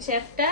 আছে একটা।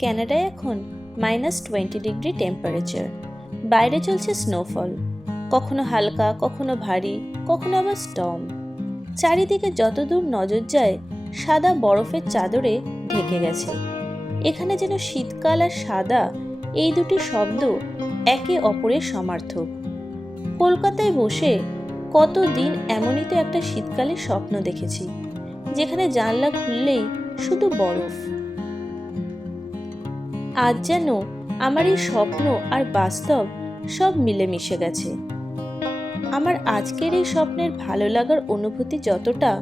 ক্যানাডায় এখন -20 ডিগ্রি টেম্পারেচার। বাইরে চলছে স্নোফল, কখনো হালকা, কখনো ভারী, কখনো আবার স্টর্ম। চারিদিকে যতদূর নজর যায় সাদা বরফের চাদরে ঢেকে গেছে। এখানে যেন শীতকাল আর সাদা এই দুটি শব্দ একে অপরের সমার্থক। কলকাতায় বসে কতদিন এমনই তো একটা শীতকালের স্বপ্ন দেখেছি, যেখানে জানলা খুললেই শুধু বরফ। আজ যেন আমার এই স্বপ্ন আর বাস্তব সব মিলেমিশে গেছে। আমার আজকের এই স্বপ্নের ভালো লাগার অনুভূতি যতটা,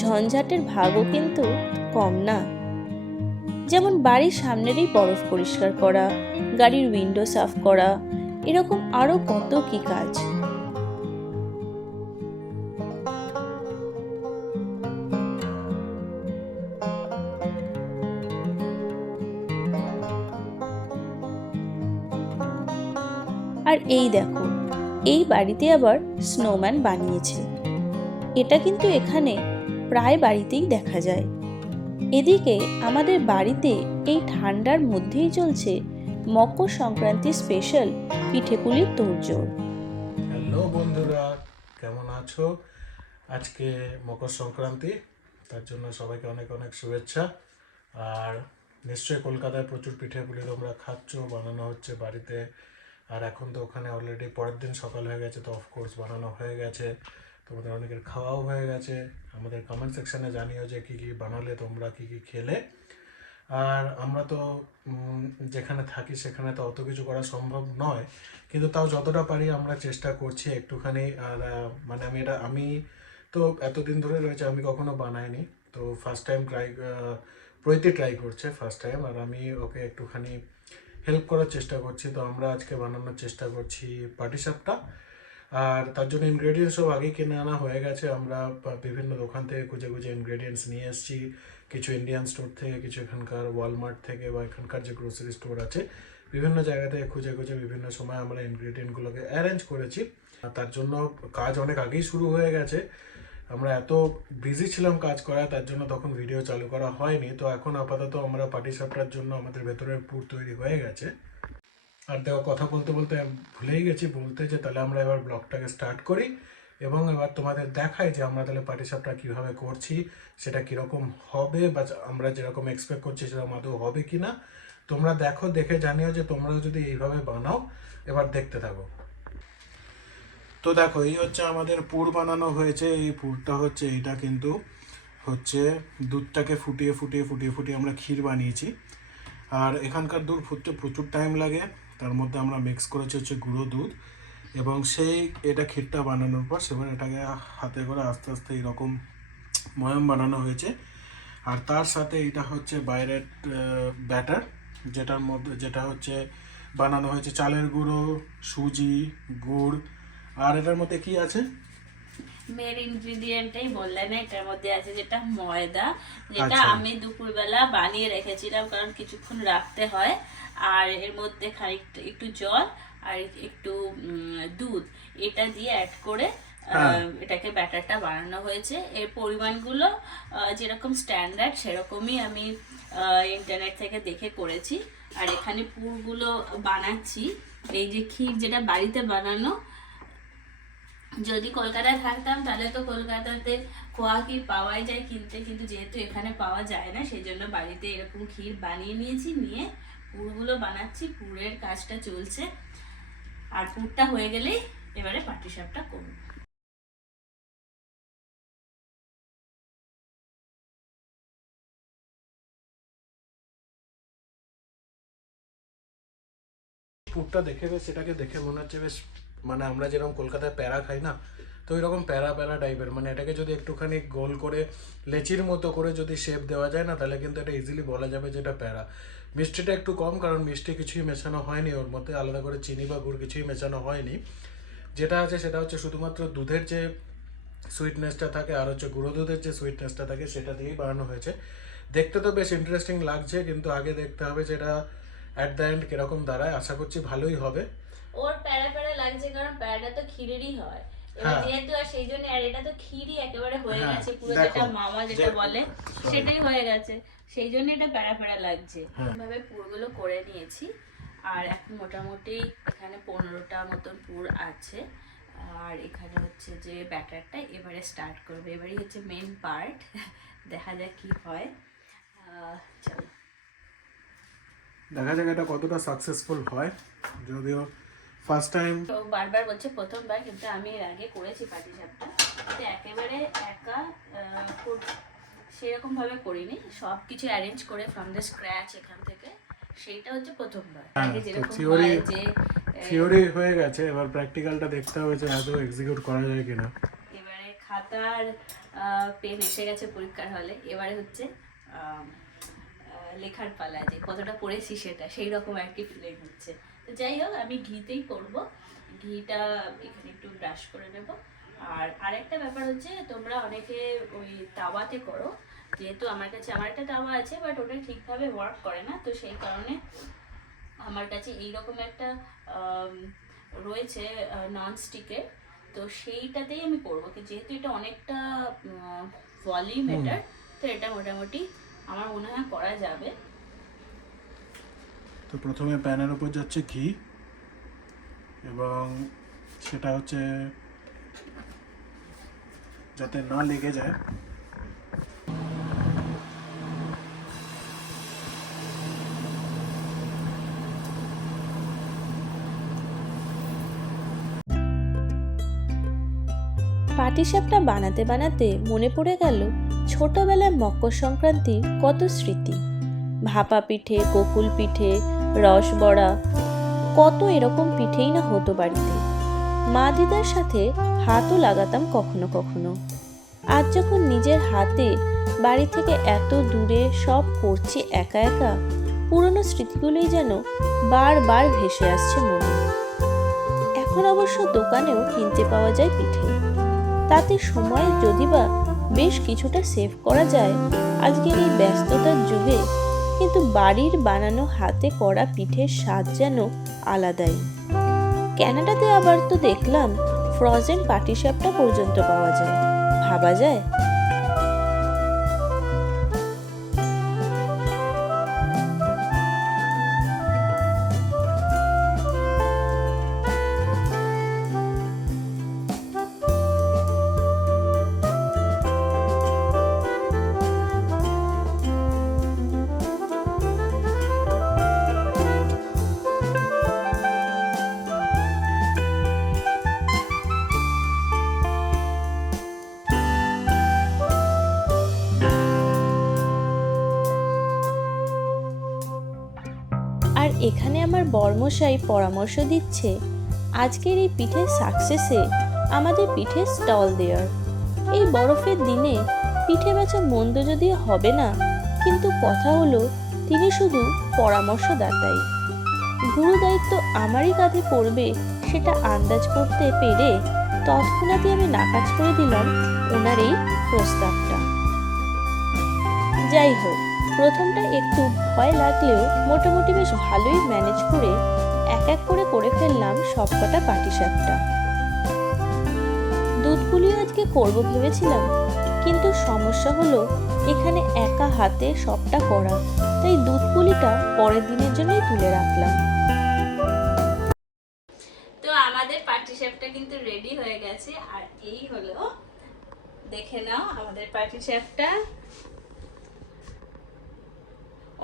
ঝঞ্ঝাটের ভাগও কিন্তু কম না। যেমন বাড়ির সামনেরই বরফ পরিষ্কার করা, গাড়ির উইন্ডো সাফ করা, এরকম আরও কত কি কাজ। আর এই দেখো, এই বাড়িতে আবার স্নোম্যান বানিয়েছে। এটা কিন্তু এখানে প্রায় বাড়িতেই দেখা যায়। এদিকে আমাদের বাড়িতে এই ঠান্ডার মধ্যেই চলছে মকর সংক্রান্তি স্পেশাল পিঠে পুলির তোড়জোড়। হ্যালো বন্ধুরা, কেমন আছো? আজকে মকর সংক্রান্তি, তার জন্য সবাইকে অনেক অনেক শুভেচ্ছা। আর নিশ্চয়ই কলকাতায় প্রচুর পিঠে পুলি তোমরা খাচ্ছ, বানানো হচ্ছে বাড়িতে। আর এখন তো ওখানে অলরেডি পরের দিন সকাল হয়ে গেছে, তো অফকোর্স বানানো হয়ে গেছে, তোমাদের অনেকের খাওয়াও হয়ে গেছে। আমাদের কমেন্ট সেকশানে জানিও যে কী কী বানালে, তোমরা কী কী খেলে। আর আমরা তো যেখানে থাকি সেখানে তো অত কিছু করা সম্ভব নয়, কিন্তু তাও যতটা পারি আমরা চেষ্টা করছি একটুখানি। আর মানে আমি তো এতদিন ধরে রয়েছে, আমি কখনো বানাইনি, তো ফার্স্ট টাইম ট্রাই করছে ফার্স্ট টাইম। আর আমি ওকে একটুখানি হেল্প করার চেষ্টা করছি। তো আমরা আজকে বানানোর চেষ্টা করছি পাটিসাপটা। আর তার জন্য ইনগ্রেডিয়েন্টস সব আগেই কিনে আনা হয়ে গেছে। আমরা বিভিন্ন দোকান থেকে খুঁজে খুঁজে ইনগ্রেডিয়েন্টস নিয়ে এসেছি, কিছু ইন্ডিয়ান স্টোর থেকে, কিছু এখানকার ওয়ালমার্ট থেকে বা এখানকার যে গ্রোসারি স্টোর আছে, বিভিন্ন জায়গা থেকে খুঁজে খুঁজে বিভিন্ন সময় আমরা ইনগ্রেডিয়েন্টগুলোকে অ্যারেঞ্জ করেছি। তার জন্য কাজ অনেক আগেই শুরু হয়ে গেছে। আমরা এত বিজি ছিলাম কাজ করা, তার জন্য তখন ভিডিও চালু করা হয়নি। তো এখন আপাতত আমরা পাটিসাপটার জন্য আমাদের ভেতরের পুর তৈরি হয়ে গেছে। আর দেখো, কথা বলতে বলতে ভুলেই গেছি বলতে, যে তাহলে আমরা এবার ব্লগটাকে স্টার্ট করি এবং এবার তোমাদের দেখাই যে আমরা তাহলে পাটিসাপটা কীভাবে করছি, সেটা কীরকম হবে, বা আমরা যেরকম এক্সপেক্ট করছি সেরকম আদৌ হবে কি না। তোমরা দেখো, দেখে জানিও যে তোমরাও যদি এইভাবে বানাও। এবার দেখতে থাকো। তো দেখো, এই হচ্ছে আমাদের পুর বানানো হয়েছে। এই পুরটা হচ্ছে, এটা কিন্তু হচ্ছে দুধটাকে ফুটিয়ে ফুটিয়ে ফুটিয়ে ফুটিয়ে আমরা ক্ষীর বানিয়েছি। আর এখানকার দুধ ফুটতে প্রচুর টাইম লাগে। তার মধ্যে আমরা মিক্স করেছি হচ্ছে গুঁড়ো দুধ, এবং সেই এটা ক্ষীরটা বানানোর পর সেবার এটাকে হাতে করে আস্তে আস্তে এরকম ময়াম বানানো হয়েছে। আর তার সাথে এটা হচ্ছে বাইরের ব্যাটার, যেটা হচ্ছে বানানো হয়েছে চালের গুঁড়ো, সুজি, গুড়। আর এটার মধ্যে কি আছে? মেন ইনগ্রিডিয়েন্টটাই বললে না, এটার মধ্যে আছে যেটা ময়দা, যেটা আচ্ছা। আমি দুপুরবেলা বানিয়ে রেখেছিলাম, কারণ কিছুক্ষণ রাখতে হয়। আর এর মধ্যে খানিকটা একটু জল আর একটু দুধ, এটা দিয়ে অ্যাড করে হ্যাঁ। এটাকে ব্যাটারটা বানানো হয়েছে। এর পরিমাণগুলো যেরকম স্ট্যান্ডার্ড সেরকমই আমি ইন্টারনেট থেকে দেখে করেছি। আর এখানে পুরগুলো বানাচ্ছি। এই যে ক্ষীর যেটা বাড়িতে বানানো, যদি কলকাতায় থাকতাম তাহলে তো কলকাতাতে খোয়া ক্ষীর পাওয়াই যায় কিনতে, কিন্তু যেহেতু এখানে পাওয়া যায় না, সেই জন্য বাড়িতে এরকম ক্ষীর বানিয়ে নিয়েছি। নিয়ে পুরগুলো বানাচ্ছি, পুরের কাজটা চলছে। আর পুরটা হয়ে গেলেই এবারে পাটিসাপটা করব। পুরটা দেখে বেশ, এটাকে দেখে মনে হচ্ছে বেশ, মানে আমরা যেরকম কলকাতায় প্যারা খাই না, তো এরকম প্যারা প্যারা টাইপের। মানে এটাকে যদি একটুখানি গোল করে লেচির মতো করে যদি শেপ দেওয়া যায় না, তাহলে কিন্তু এটা ইজিলি বলা যাবে যে এটা প্যারা। মিষ্টিটা একটু কম, কারণ মিষ্টি কিছুই মেশানো হয়নি ওর মধ্যে, আলাদা করে চিনি বা গুড় কিছুই মেশানো হয়নি। যেটা আছে সেটা হচ্ছে শুধুমাত্র দুধের যে সুইটনেসটা থাকে আর হচ্ছে গুঁড়ো দুধের যে সুইটনেসটা থাকে সেটা দিয়েই বানানো হয়েছে। দেখতে তো বেশ ইন্টারেস্টিং লাগছে, কিন্তু আগে দেখতে হবে যেটা অ্যাট দ্য এন্ড কিরকম দাঁড়ায়। আশা করছি ভালোই হবে। ওর প্যারা প্যারা লাগছে কারণ প্যারাটা তো ক্ষীরেরই হয় এবার যেহেতু, আর সেই জন্য, আর এটা তো ক্ষীরই একেবারে হয়ে গেছে পুরো, যেটা মামা যেটা বলে সেটাই হয়ে গেছে, সেই জন্য এটা প্যারা প্যারা লাগছে। এইভাবে পুরগুলো করে নিয়েছি আর এখন মোটামুটি এখানে 15টা মতন পুর আছে। আর এখানে হচ্ছে যে ব্যাটারটা এবারে স্টার্ট করবে, এবারেই হচ্ছে মেন পার্ট। দেখা যাক কি হয়। চলো দেখা যাক এটা কতটা সাকসেসফুল হয়। যদিও ফার্স্ট টাইম, তো বারবার বলছে প্রথমবার, কিন্তু আমি এর আগে করেছি পাটিসাপটা, তো একেবারে একা সেরকম ভাবে করিনি, সব কিছু অ্যারেঞ্জ করে ফ্রম দ্য স্ক্র্যাচ এখান থেকে, সেইটা হচ্ছে প্রথমবার। আগে যেরকম হয় যে থিওরি হয়ে গেছে, এবার প্র্যাকটিক্যালটা দেখতে হবে যে আদৌ এক্সিকিউট করা যায় কিনা। এবারে খাতার পেন এসে গেছে পরীক্ষার হলে, এবারে হচ্ছে লেখার পালা, যে কতটা পড়েছি সেটা সেই রকম আর কি ফিলিং হচ্ছে। তো যাই হোক, আমি ঘিতেই করব, ঘিটা এখানে একটু ব্রাশ করে নেব। আর আরেকটা ব্যাপার হচ্ছে, তোমরা অনেকে ওই তাওয়াতে করো, যেহেতু আমার কাছে আমার একটা তাওয়া আছে বাট ওটা ঠিকভাবে ওয়ার্ক করে না, তো সেই কারণে আমার কাছে এইরকম একটা রয়েছে নন স্টিকের, তো সেইটাতেই আমি করবো, যেহেতু এটা অনেকটা ভলিউম এটার, তো এটা মোটামুটি আমার মনে হয় করা যাবে। তো প্রথমে প্যানের উপর যাচ্ছে ঘি, এবং সেটা হচ্ছে যাতে না লেগে যায়। পাটিসাপটা বানাতে বানাতে মনে পড়ে গেল ছোটবেলার মকর সংক্রান্তির কত স্মৃতি। ভাপা পিঠে, গোকুল পিঠে, রসবড়া, কত এরকম পিঠেই না হতো বাড়িতে। মা দিদার সাথে হাতও লাগাতাম কখনো কখনো। আজ যখন নিজের হাতে বাড়ি থেকে এত দূরে সব করছি একা একা, পুরনো স্মৃতিগুলোই যেন বারবার ভেসে আসছে মনে। এখন অবশ্য দোকানেও কিনতে পাওয়া যায় পিঠে, তাতে সময় যদি বা বেশ কিছুটা সেভ করা যায় আজকের এই ব্যস্ততার যুগে, কিন্তু বাড়ির বানানো হাতে করা পিঠের স্বাদ যেন আলাদাই। ক্যানাডাতে আবার তো দেখলাম ফ্রোজেন পাটিসাপটা পর্যন্ত পাওয়া যায়, ভাবা যায়। আর এখানে আমার বর্মশাই পরামর্শ দিচ্ছে আজকের এই পিঠের সাকসেসে আমাদের পিঠের স্টল দেওয়ার। এই বরফের দিনে পিঠে বেচা মন্দ যদিও হবে না, কিন্তু কথা হলো তিনি শুধু পরামর্শদাতাই। গুরু দায়িত্ব আমারই কাঁধে পড়বে সেটা আন্দাজ করতে পেরে তৎক্ষণাৎই আমি নাকাচ করে দিলাম ওনার এই প্রস্তাবটা। যাই হোক, প্রথমটা একটু ভয় লাগলেও মোটামুটি বেশ ভালোই ম্যানেজ করে এক এক করে ফেললাম সবকটা পাটিসাপটা। দুধ পুলিও আজকে করবো ভেবেছিলাম, কিন্তু সমস্যা হলো এখানে একা হাতে সবটা করা, তাই দুধ পুলিটা পরের দিনের জন্যই তুলে রাখলাম। তো আমাদের পাটিসাপটা কিন্তু রেডি হয়ে গেছে, আর এই হলো, দেখে নাও আমাদের পাটিসাপটা।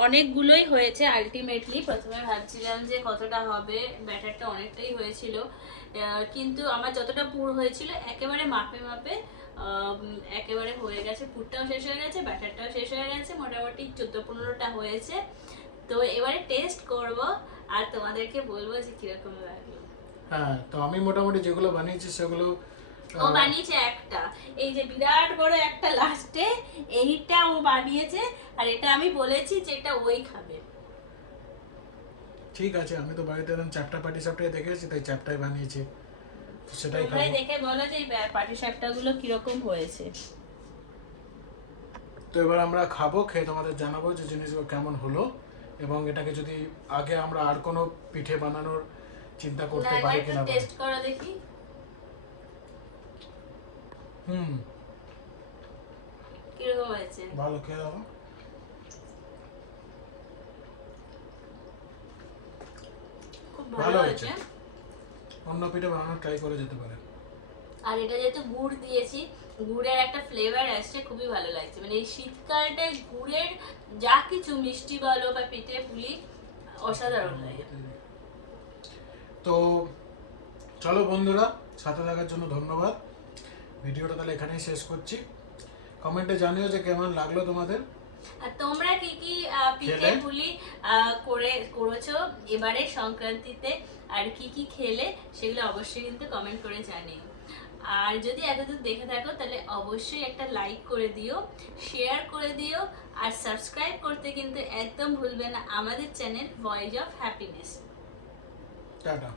অনেকগুলোই হয়েছে আলটিমেটলি। প্রথমে ভাবছিলাম যে কতটা হবে, ব্যাটারটা অনেকটাই হয়েছিল, কিন্তু আমার যতটা পুর হয়েছিল একেবারে মাপে মাপে একেবারে হয়ে গেছে। পুরটাও শেষ হয়ে গেছে, ব্যাটারটাও শেষ হয়ে গেছে, মোটামুটি 14-15টা হয়েছে। তো এবারে টেস্ট করব আর তোমাদেরকে বলবো যে কিরকম লাগলো। হ্যাঁ, তো আমি মোটামুটি যেগুলো বানিয়েছি সেগুলো, ও বানিয়েছে একটা, এই যে বিরাট বড় একটা লাস্টে, এইটা ও বানিয়েছে, আর এটা আমি বলেছি যে এটা ওই খাবে। ঠিক আছে, আমি তো বাড়িতে এরকম চ্যাপ্টা পাটিসাপটাই দেখেছি, তাই চ্যাপ্টাই বানিয়েছি। তো সেটাই তোমরাই খাবো। দেখে বলো যে এই পাটিসাপটা গুলো কিরকম হয়েছে। তো এবার আমরা খাবো, খেয়ে তোমাদের জানাবো যে জিনিসগুলো কেমন হলো, এবং এটাকে যদি আগে আমরা আর কোনো পিঠে বানানোর চিন্তা করতে পারি কিনা। টেস্ট করো দেখি। কিরকম হয়েছে? ভালো, খেয়ে দাও। খুব ভালো ভালো হয়েছে। হয়েছে। অন্য পিঠে বানানো ট্রাই করে যেতে পারে। আর এটা যেহেতু গুড় দিয়েছি, গুড়ের একটা ফ্লেভার আসছে, খুবই ভালো লাগছে। মানে এই শীতকালটায় গুড়ের যা কিছু মিষ্টি বলো বা পিঠে পুলি অসাধারণ লাগে। তো চলো বন্ধুরা, সাথে থাকার জন্য ধন্যবাদ। ভিডিওটা তাহলে এখানেই শেষ করছি। কমেন্টে জানিও যে কেমন লাগলো তোমাদের। আর তোমরা কি কি পিঠে খেলে? পুলি করেছো এবারে সংক্রান্তিতে, আর কি কি খেলে সেগুলো অবশ্যই কিন্তু কমেন্ট করে জানিও। আর যদি এতদূর দেখে থাকো তাহলে অবশ্যই একটা লাইক করে দিও, শেয়ার করে দিও, আর সাবস্ক্রাইব করতে কিন্তু একদম ভুলবে না আমাদের channel voice of happiness. Tata.